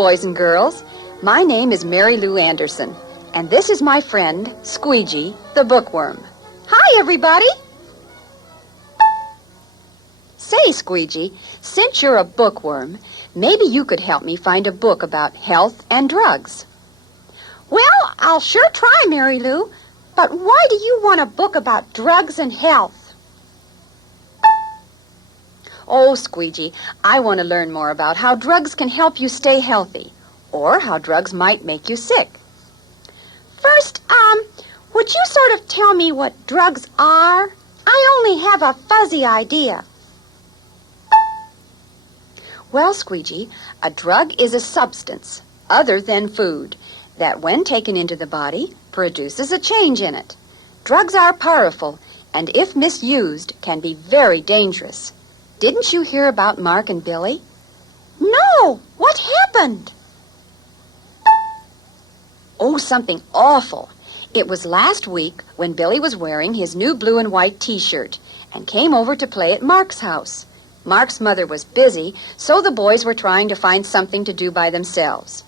boys and girls. My name is Mary Lou Anderson, and this is my friend, Squeegee, the bookworm. Hi, everybody! Say, Squeegee, since you're a bookworm, maybe you could help me find a book about health and drugs. Well, I'll sure try, Mary Lou. But why do you want a book about drugs and health? Oh, Squeegee, I want to learn more about how drugs can help you stay healthy, or how drugs might make you sick. First, would you sort of tell me what drugs are? I only have a fuzzy idea. Well, Squeegee, a drug is a substance, other than food, that when taken into the body, produces a change in it. Drugs are powerful, and if misused, can be very dangerous. Didn't you hear about Mark and Billy? No! What happened? Oh, something awful. It was last week when Billy was wearing his new blue and white T-shirt and came over to play at Mark's house. Mark's mother was busy, so the boys were trying to find something to do by themselves.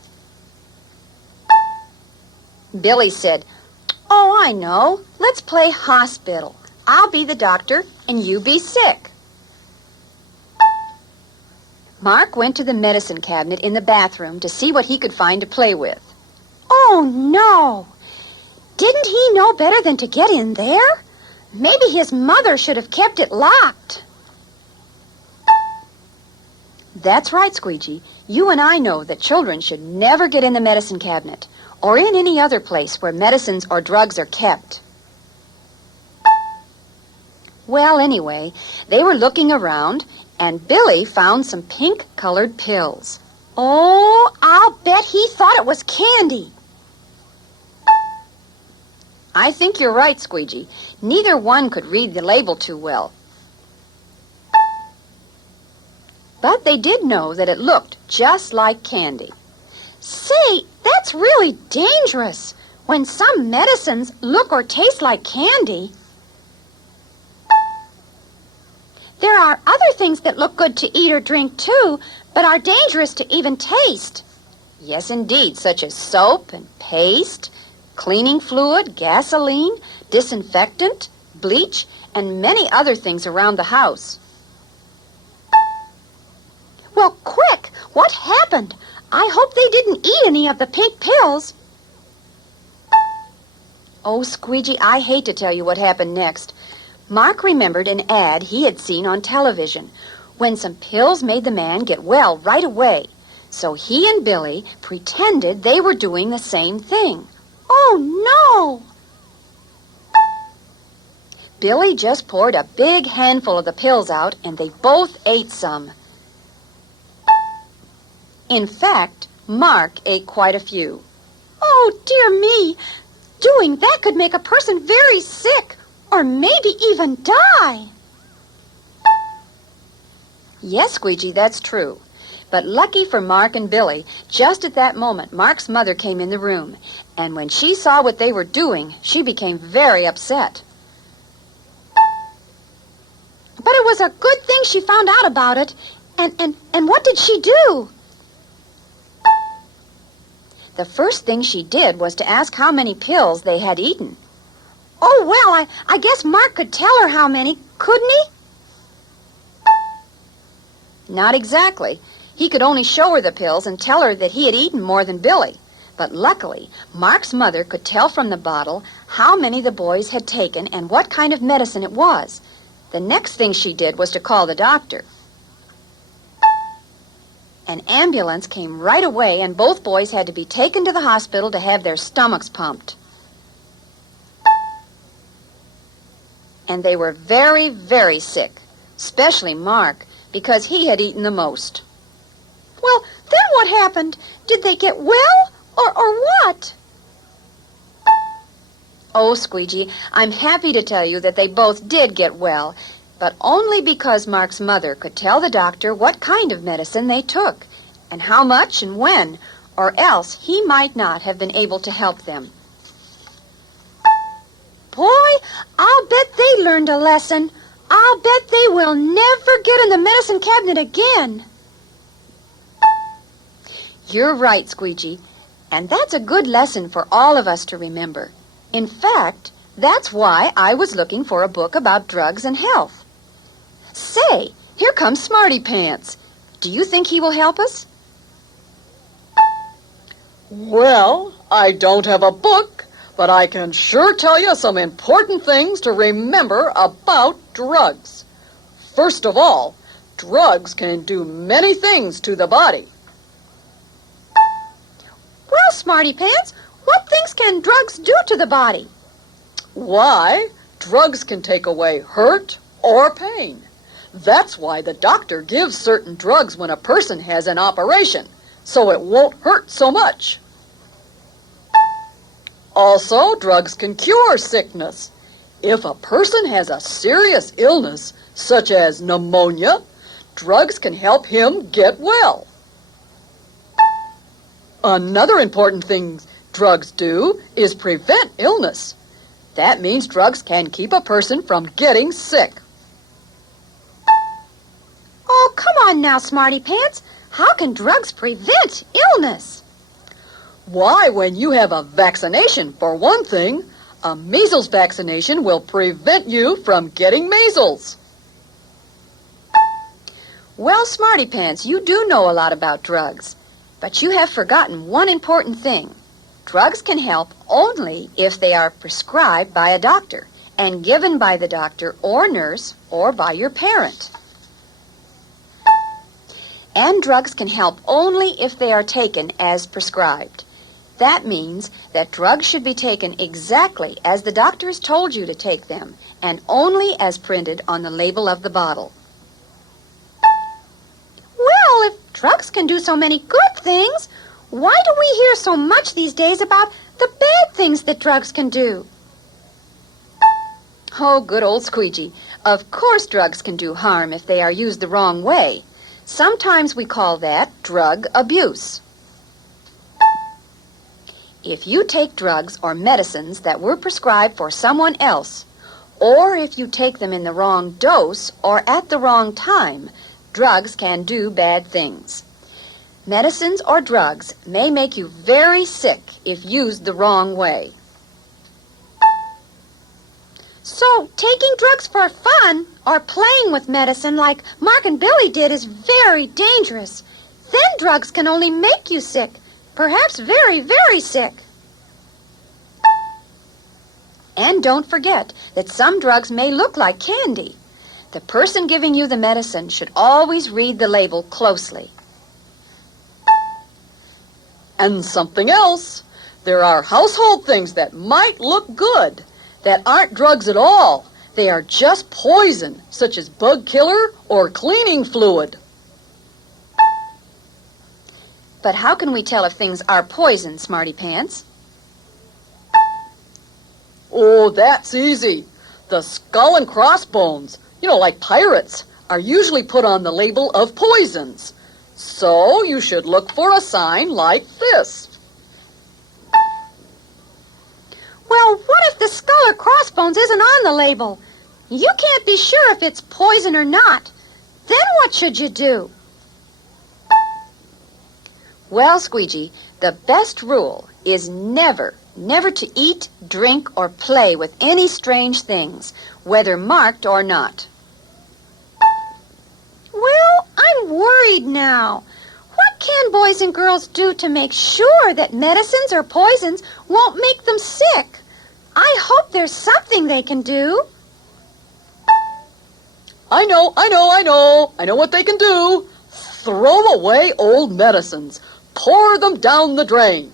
Billy said, "Oh, I know. Let's play hospital. I'll be the doctor and you be sick." Mark went to the medicine cabinet in the bathroom to see what he could find to play with. Oh, no! Didn't he know better than to get in there? Maybe his mother should have kept it locked. That's right, Squeegee. You and I know that children should never get in the medicine cabinet or in any other place where medicines or drugs are kept. Well, anyway, they were looking around, and Billy found some pink-colored pills. Oh, I'll bet he thought it was candy. I think you're right, Squeegee. Neither one could read the label too well. But they did know that it looked just like candy. Say, that's really dangerous when some medicines look or taste like candy. There are other things that look good to eat or drink, too, but are dangerous to even taste. Yes, indeed, such as soap and paste, cleaning fluid, gasoline, disinfectant, bleach, and many other things around the house. Well, quick! What happened? I hope they didn't eat any of the pink pills. Oh, Squeegee, I hate to tell you what happened next. Mark remembered an ad he had seen on television when some pills made the man get well right away. So he and Billy pretended they were doing the same thing. Oh, no! Billy just poured a big handful of the pills out, and they both ate some. In fact, Mark ate quite a few. Oh, dear me! Doing that could make a person very sick, or maybe even die. Yes, Squeegee, that's true. But lucky for Mark and Billy, just at that moment, Mark's mother came in the room, and when she saw what they were doing, she became very upset. But it was a good thing she found out about it. And what did she do? The first thing she did was to ask how many pills they had eaten. Oh, well, I guess Mark could tell her how many, couldn't he? Not exactly. He could only show her the pills and tell her that he had eaten more than Billy. But luckily, Mark's mother could tell from the bottle how many the boys had taken and what kind of medicine it was. The next thing she did was to call the doctor. An ambulance came right away, and both boys had to be taken to the hospital to have their stomachs pumped. And they were very, very sick, especially Mark, because he had eaten the most. Well, then what happened? Did they get well, or what? Oh, Squeegee, I'm happy to tell you that they both did get well, but only because Mark's mother could tell the doctor what kind of medicine they took, and how much and when, or else he might not have been able to help them. Boy, I'll bet they learned a lesson. I'll bet they will never get in the medicine cabinet again. You're right, Squeegee. And that's a good lesson for all of us to remember. In fact, that's why I was looking for a book about drugs and health. Say, here comes Smarty Pants. Do you think he will help us? Well, I don't have a book, but I can sure tell you some important things to remember about drugs. First of all, drugs can do many things to the body. Well, Smarty Pants, what things can drugs do to the body? Why? Drugs can take away hurt or pain. That's why the doctor gives certain drugs when a person has an operation, so it won't hurt so much. Also, drugs can cure sickness. If a person has a serious illness, such as pneumonia, drugs can help him get well. Another important thing drugs do is prevent illness. That means drugs can keep a person from getting sick. Oh, come on now, Smarty Pants. How can drugs prevent illness? Why, when you have a vaccination, for one thing, a measles vaccination will prevent you from getting measles. Well, Smarty Pants, you do know a lot about drugs. But you have forgotten one important thing. Drugs can help only if they are prescribed by a doctor and given by the doctor or nurse or by your parent. And drugs can help only if they are taken as prescribed. That means that drugs should be taken exactly as the doctor has told you to take them and only as printed on the label of the bottle. Well, if drugs can do so many good things, why do we hear so much these days about the bad things that drugs can do? Oh, good old Squeegee. Of course drugs can do harm if they are used the wrong way. Sometimes we call that drug abuse. If you take drugs or medicines that were prescribed for someone else, or if you take them in the wrong dose or at the wrong time, drugs can do bad things. Medicines or drugs may make you very sick if used the wrong way. So, taking drugs for fun or playing with medicine like Mark and Billy did is very dangerous. Then drugs can only make you sick, perhaps very, very sick. And don't forget that some drugs may look like candy. The person giving you the medicine should always read the label closely. And something else. There are household things that might look good that aren't drugs at all. They are just poison, such as bug killer or cleaning fluid. But how can we tell if things are poison, Smarty Pants? Oh, that's easy. The skull and crossbones, like pirates, are usually put on the label of poisons. So you should look for a sign like this. Well, what if the skull or crossbones isn't on the label? You can't be sure if it's poison or not. Then what should you do? Well, Squeegee, the best rule is never to eat, drink, or play with any strange things, whether marked or not. Well, I'm worried now. What can boys and girls do to make sure that medicines or poisons won't make them sick? I hope there's something they can do. I know what they can do. Throw away old medicines. Pour them down the drain.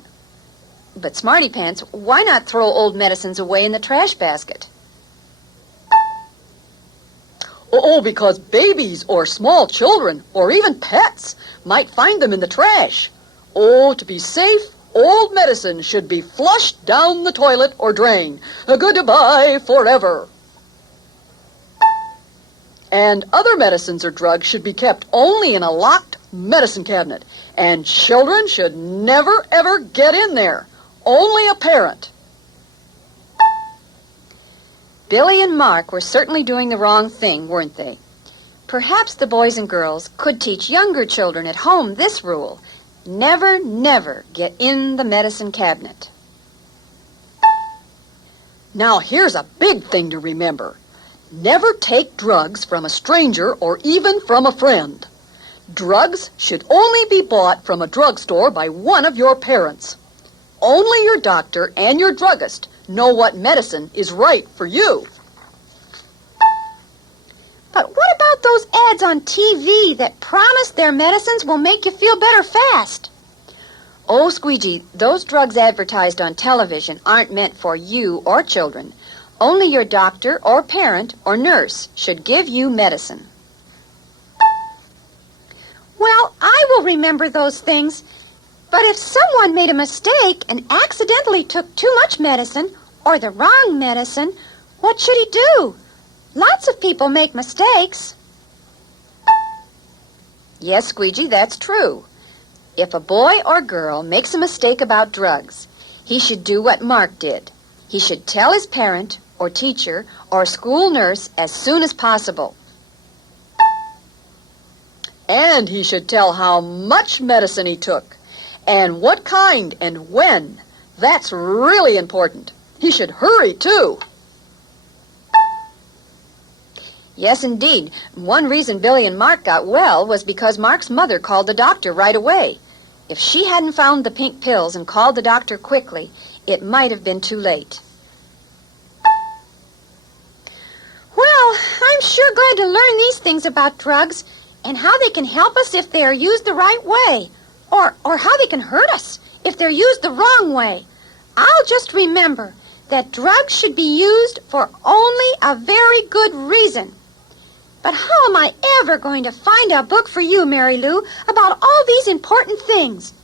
But Smarty Pants, why not throw old medicines away in the trash basket? Oh, because babies or small children or even pets might find them in the trash. Oh, to be safe, old medicine should be flushed down the toilet or drain. Goodbye forever. And other medicines or drugs should be kept only in a locked medicine cabinet. And children should never, ever get in there. Only a parent. Billy and Mark were certainly doing the wrong thing, weren't they? Perhaps the boys and girls could teach younger children at home this rule. Never, never get in the medicine cabinet. Now here's a big thing to remember. Never take drugs from a stranger or even from a friend. Drugs should only be bought from a drugstore by one of your parents. Only your doctor and your druggist know what medicine is right for you. But what about those ads on TV that promise their medicines will make you feel better fast? Oh, Squeegee, those drugs advertised on television aren't meant for you or children. Only your doctor or parent or nurse should give you medicine. Well, I will remember those things. But if someone made a mistake and accidentally took too much medicine or the wrong medicine, what should he do? Lots of people make mistakes. Yes, Squeegee, that's true. If a boy or girl makes a mistake about drugs, he should do what Mark did. He should tell his parent or teacher or school nurse as soon as possible. And he should tell how much medicine he took, and what kind and when. That's really important. He should hurry, too. Yes, indeed. One reason Billy and Mark got well was because Mark's mother called the doctor right away. If she hadn't found the pink pills and called the doctor quickly, it might have been too late. Well, I'm sure glad to learn these things about drugs and how they can help us if they are used the right way, or how they can hurt us if they're used the wrong way. I'll just remember that drugs should be used for only a very good reason. But how am I ever going to find a book for you, Mary Lou, about all these important things?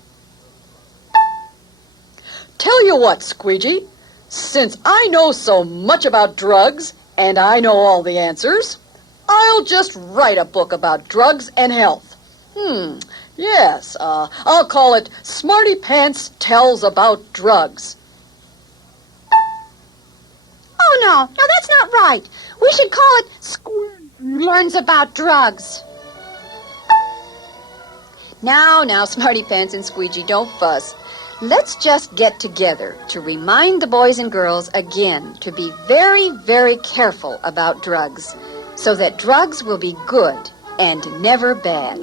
Tell you what, Squeegee, since I know so much about drugs and I know all the answers, I'll just write a book about drugs and health. Yes, I'll call it Smarty Pants Tells About Drugs. Oh, no, that's not right. We should call it Squeegee Learns About Drugs. Now, Smarty Pants and Squeegee, don't fuss. Let's just get together to remind the boys and girls again to be very, very careful about drugs, so that drugs will be good and never bad.